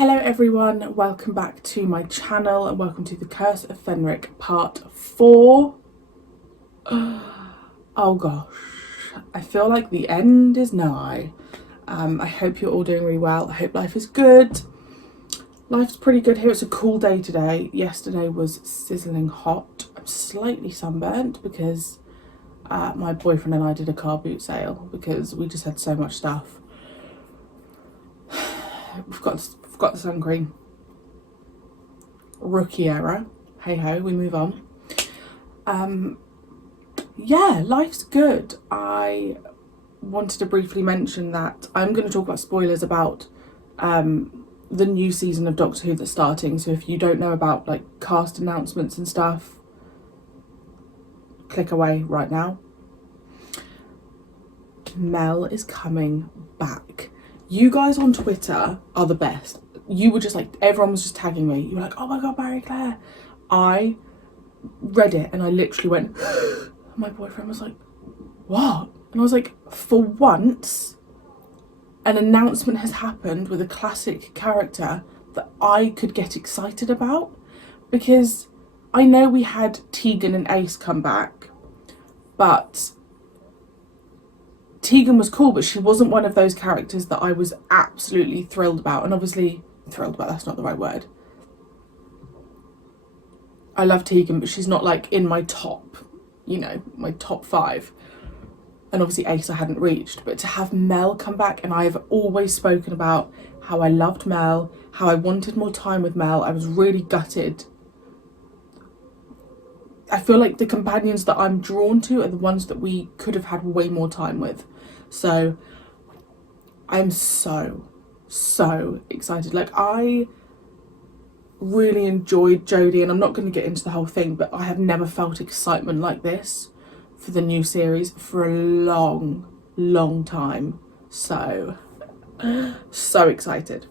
Hello everyone, welcome back to my channel and welcome to The Curse of Fenric part 4. Oh gosh, I feel like the end is nigh. I hope you're all doing really well. I hope life is good. Life's pretty good here. It's a cool day today. Yesterday was sizzling hot. I'm slightly sunburnt because my boyfriend and I did a car boot sale because we just had so much stuff. We've got the sun cream. Rookie error. Hey ho, we move on. Yeah, life's good. I wanted to briefly mention that I'm going to talk about spoilers about the new season of Doctor Who that's starting. So if you don't know about like cast announcements and stuff, click away right now. Mel is coming back. You guys on Twitter are the best. You were just like, everyone was just tagging me. You were like, oh my god, Marie-Clare. I read it and I literally went, my boyfriend was like, what? And I was like, for once, an announcement has happened with a classic character that I could get excited about. Because I know we had Tegan and Ace come back, but Tegan was cool, but she wasn't one of those characters that I was absolutely thrilled about. And obviously, thrilled about, that's not the right word. I love Tegan, but she's not like in my top, you know, my top 5. And obviously Ace I hadn't reached. But to have Mel come back, and I've always spoken about how I loved Mel, how I wanted more time with Mel. I was really gutted. I feel like the companions that I'm drawn to are the ones that we could have had way more time with. So I'm so excited. Like, I really enjoyed Jodie, and I'm not going to get into the whole thing, but I have never felt excitement like this for the new series for a long time. So excited.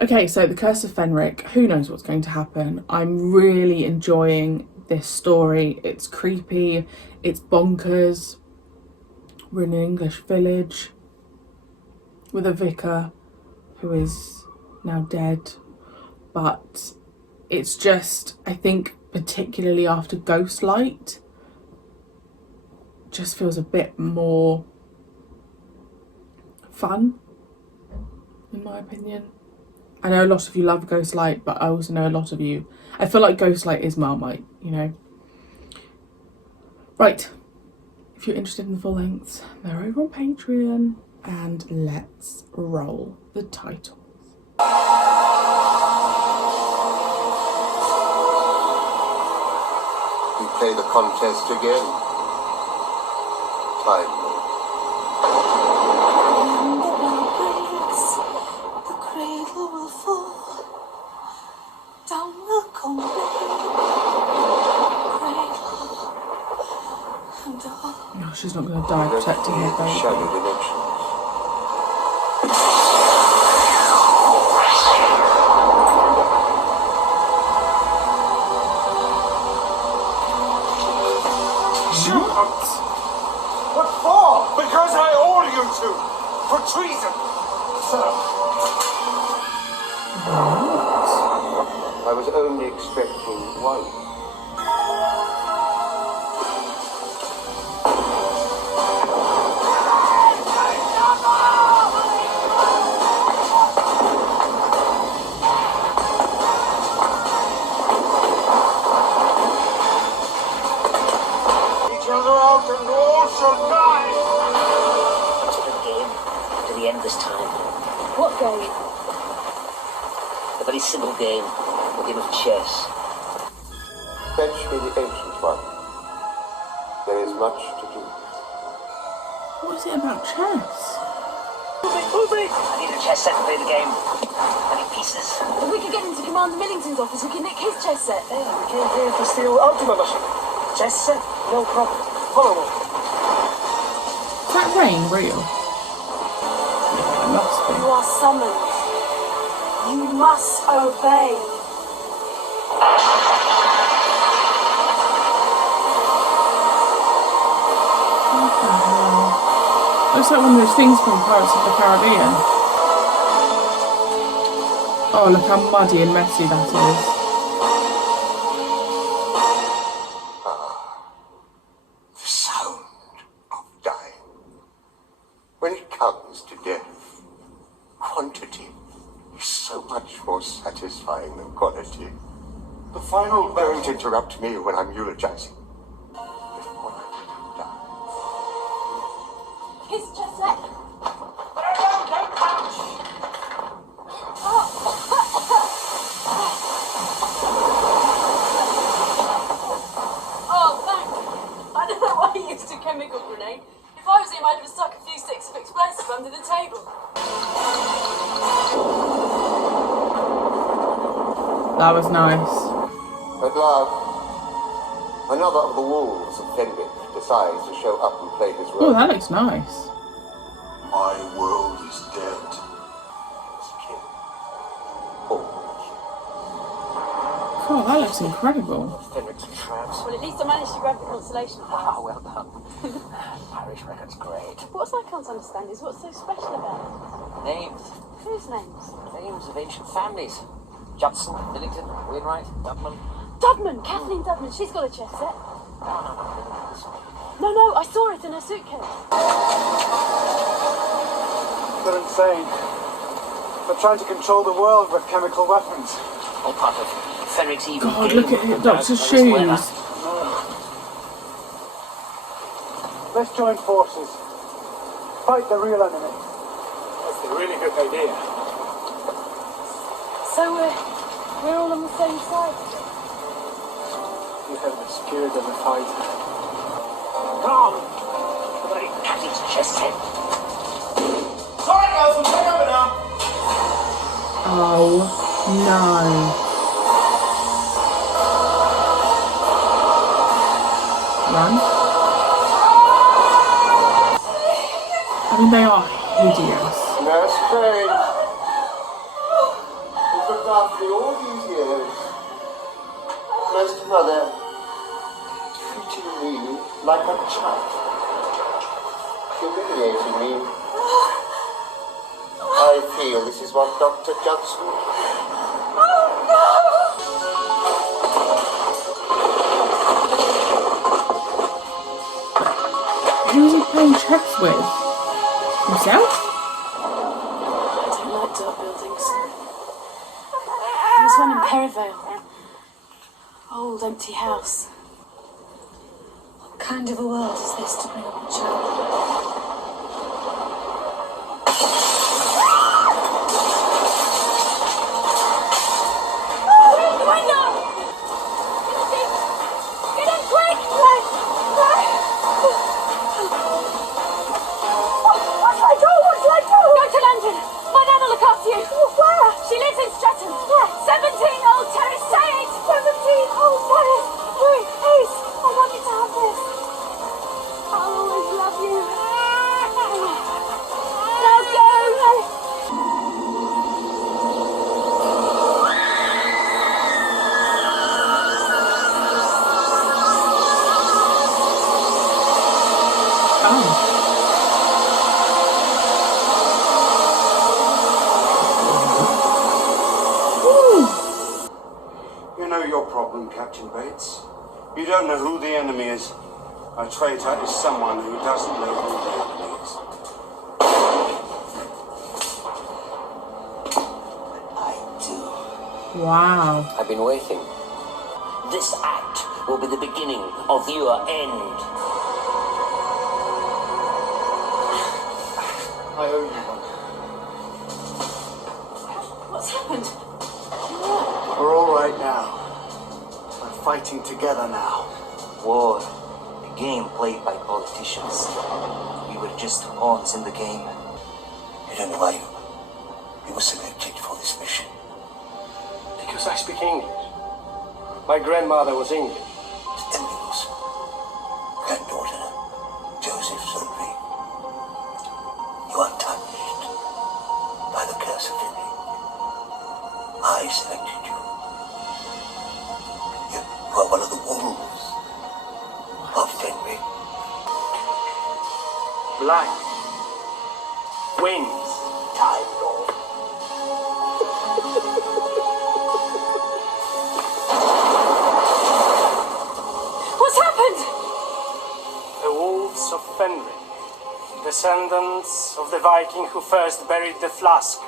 Okay, so The Curse of Fenric. Who knows what's going to happen? I'm really enjoying this story. It's creepy, it's bonkers. We're in an English village with a vicar who is now dead, but it's just, I think particularly after Ghostlight, just feels a bit more fun, in my opinion. I know a lot of you love Ghostlight, but I also know a lot of you, I feel like Ghostlight is Marmite, you know. Right, if you're interested in the full lengths, they're over on Patreon, and let's roll the titles. We play the contest again. Time. When the bell breaks, the cradle will fall. Down will come cradle and all. No, she's not going to die protecting her baby. Shadow dimensions. What for? Because I order you to. For treason. Sir. I was only expecting one. Each other out and all shall die. To the game, to the end this time. What game? A very simple game, a game of chess. Fetch me the ancient one. There is much to do. What is it about chess? Move it! I need a chess set to play the game. I need pieces. If we could get into Commander Millington's office, we could nick his chess set. Hey, we came here to steal Ultima machine. Chess set? No problem. Follow me. Is that rain real? Yeah, it must be. You are summoned. You must obey. What the hell? Looks like one of those things from Pirates of the Caribbean. Oh, look how muddy and messy that is. The sound of dying. When it comes to death, quantity is so much more satisfying than quality. The final Don't interrupt me when I'm eulogizing. Before I die. It's just that. Don't touch! Oh, thanks. I don't know why he used a chemical grenade. If I was him, I'd have stuck a few sticks of explosive under the table. That was nice. At last, another of the wolves of Fenric decides to show up and play his role. Oh, that looks nice. My world is dead. King. Oh, God, that looks incredible. Fenric's traps. Well, at least I managed to grab the consolation prize. Ah, well done. Irish record's great. What I can't understand is what's so special about Names. it. Whose names? Names of ancient families. Judson, Millington, Wainwright, Dubman. Dudman! Kathleen Dudman. She's got a chess set. No. No, I saw it in her suitcase. They're insane. They're trying to control the world with chemical weapons. All part of Fenric's evil God, game. look at it, Doctor's shoes. Let's join forces. Fight the real enemy. That's a really good idea. So we're all on the same side. You have the spirit of a fighter. Come! Somebody cut his chest head. Sorry, guys, we'll take over now. Oh, no. Run. I mean, they are hideous. Nurse Crane. You've looked after me all these years. Most mother, treating me like a child. Humiliating me. I feel this is what Dr. Judson... Who is he playing chess with? Himself? I don't like dark buildings. There's one in Perivale. Old empty house. What kind of a world is this to bring up a child? She lives in Stratton. 17 Old Terrace. Say it. 17 Old Terrace. Please, I want you to have this. I'll always love you. Now go. Oh. You know your problem, Captain Bates. You don't know who the enemy is. A traitor is someone who doesn't know who the enemy is. I do. Wow. I've been waiting. This act will be the beginning of your end. I owe you one. What's happened? We're all right now. We're fighting together now. War, a game played by politicians. We were just pawns in the game. You don't know why you were selected for this mission. Because I speak English. My grandmother was English. Emily's granddaughter, Joseph Fenric. You are touched by the curse of Fenric. I selected you. You are one of the wolves of Fenric. Black. Wings. Time Lord. descendants of the Viking who first buried the flask.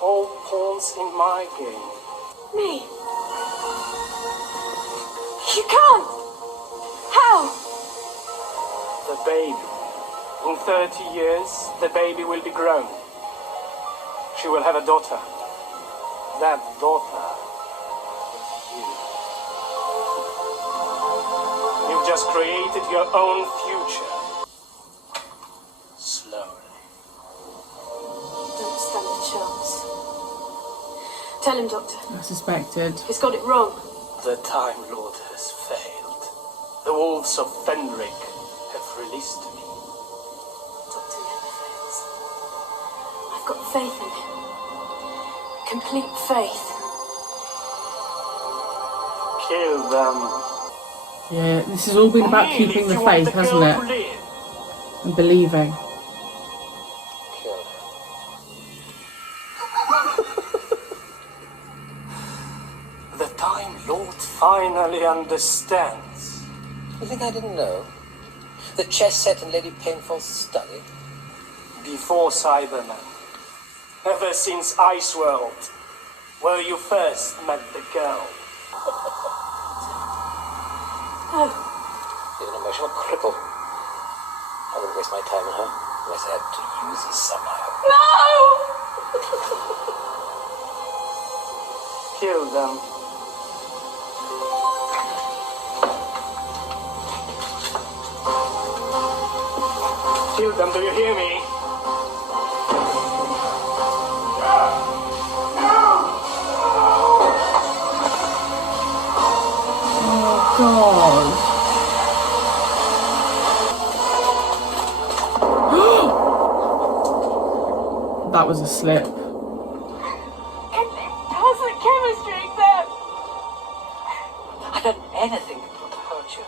All pawns in my game. Me? You can't! How? The baby. In 30 years, the baby will be grown. She will have a daughter. That daughter is you. You've just created your own future. Slowly. Don't stand a chance. Tell him, Doctor. I suspected. He's got it wrong. The Time Lord has failed. The wolves of Fenric have released me. Doctor never fails. I've got faith in him. Complete faith. Kill them. Yeah, this has all been about keeping the faith, hasn't it? And believing. Kill them. The Time Lord finally understands. You think I didn't know? The chess set in Lady Painful's study? Before Cyberman. Ever since Ice World, where you first met the girl. Oh, She's an emotional cripple. I wouldn't waste my time on her unless I had to use her somehow. no! Kill them. Kill them, do you hear me? God. That was a slip. How's the chemistry exam? I done anything to hurt you,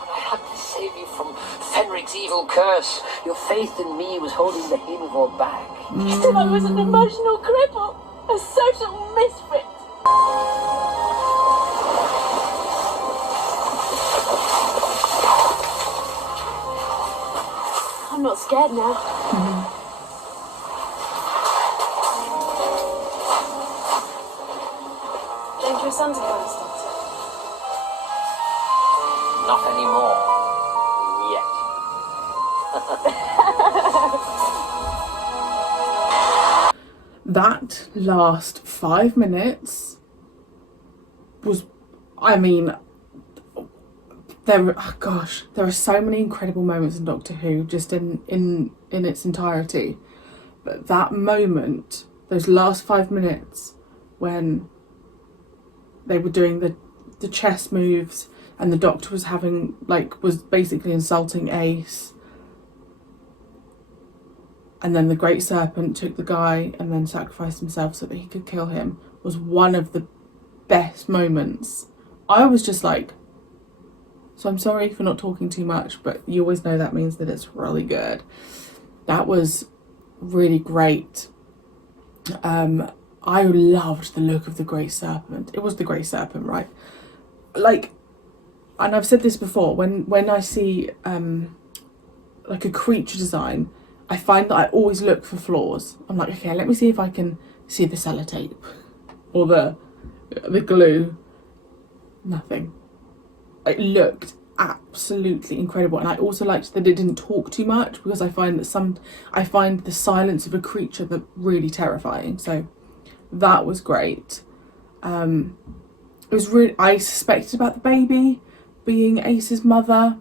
but I had to save you from Fenric's evil curse. Your faith in me was holding the Hinvor back. You said I was an emotional cripple, a social misfit. I'm not scared now. Dangerous underground, Doctor. Not anymore. Yet. That last 5 minutes was, I mean, there are so many incredible moments in Doctor Who, just in its entirety. But that moment, those last 5 minutes, when they were doing the chess moves and the Doctor was was basically insulting Ace, and then the Great Serpent took the guy and then sacrificed himself so that he could kill him, was one of the best moments. I was just like, so I'm sorry for not talking too much, but you always know that means that it's really good. That was really great. I loved the look of the Great Serpent. It was the Great Serpent, right? Like, and I've said this before, when I see like a creature design, I find that I always look for flaws. I'm like, okay, let me see if I can see the sellotape or the glue. Nothing. It looked absolutely incredible, and I also liked that it didn't talk too much, because I find the silence of a creature that really terrifying. So that was great. It was really, I suspected about the baby being Ace's mother.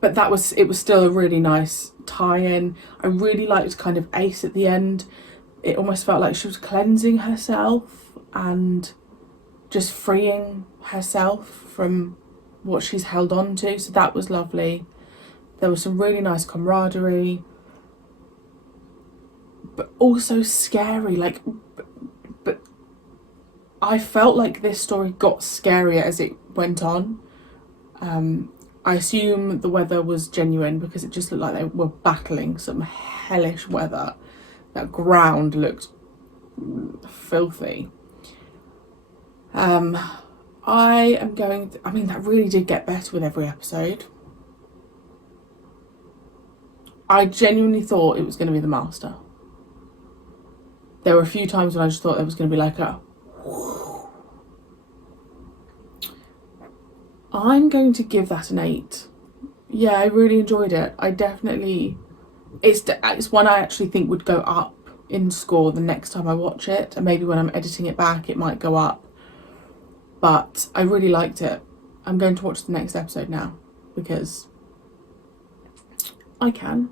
But it was still a really nice tie-in. I really liked kind of Ace at the end. It almost felt like she was cleansing herself and just freeing herself from what she's held on to. So that was lovely. There was some really nice camaraderie, but also scary. But I felt like this story got scarier as it went on. I assume the weather was genuine, because it just looked like they were battling some hellish weather. That ground looked filthy. I mean, that really did get better with every episode. I genuinely thought it was going to be the Master. There were a few times when I just thought there was going to be like a... I'm going to give that an 8. Yeah, I really enjoyed it. I definitely... It's one I actually think would go up in score the next time I watch it. And maybe when I'm editing it back, it might go up. But I really liked it. I'm going to watch the next episode now because I can.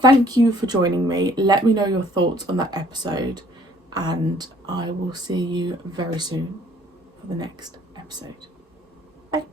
Thank you for joining me. Let me know your thoughts on that episode, and I will see you very soon for the next episode. Bye.